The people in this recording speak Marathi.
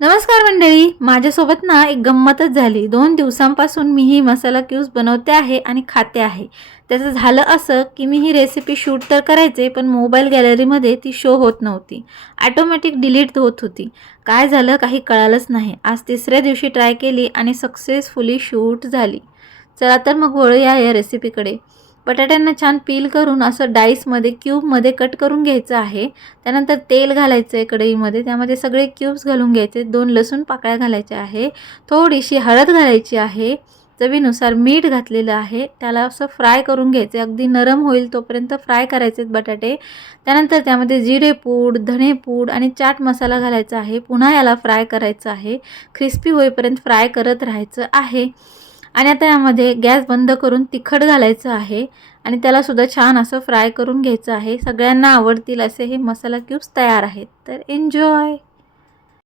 नमस्कार मंडळी, माझ्यासोबत ना एक गंमतच झाली. 2 दिवसांपासून मी ही मसाला क्यूब्स बनवते आहे आणि खाते आहे. त्याचं झालं असं, की मी ही रेसिपी शूट तर करायचे, पण मोबाईल गॅलरीमध्ये ती शो होत नव्हती. ऑटोमॅटिक डिलीट होत होती. काय झालं काही कळालंच नाही. आज तिसऱ्या दिवशी ट्राय केली आणि सक्सेसफुली शूट झाली. चला तर मग वळूया या रेसिपीकडे. बटाट्यांना छान पील करून असं डाईसमध्ये क्यूबमध्ये कट करून घ्यायचं आहे. त्यानंतर तेल घालायचं आहे कढईमध्ये, त्यामध्ये सगळे क्यूब्स घालून घ्यायचे. 2 लसूण पाकळ्या घालायच्या आहे. थोडीशी हळद घालायची आहे. चवीनुसार मीठ घातलेलं आहे. त्याला असं फ्राय करून घ्यायचं आहे. अगदी नरम होईल तोपर्यंत फ्राय करायचे आहेत बटाटे. त्यानंतर त्यामध्ये जिरेपूड, धणेपूड आणि चाट मसाला घालायचा आहे. पुन्हा याला फ्राय करायचं आहे. क्रिस्पी होईपर्यंत फ्राय करत राहायचं आहे. आणि आता यामध्ये गॅस बंद करून तिखट घालायचं आहे आणि त्यालासुद्धा छान असं फ्राय करून घ्यायचं आहे. सगळ्यांना आवडतील असे हे मसाला क्यूब्स तयार आहेत. तर एन्जॉय.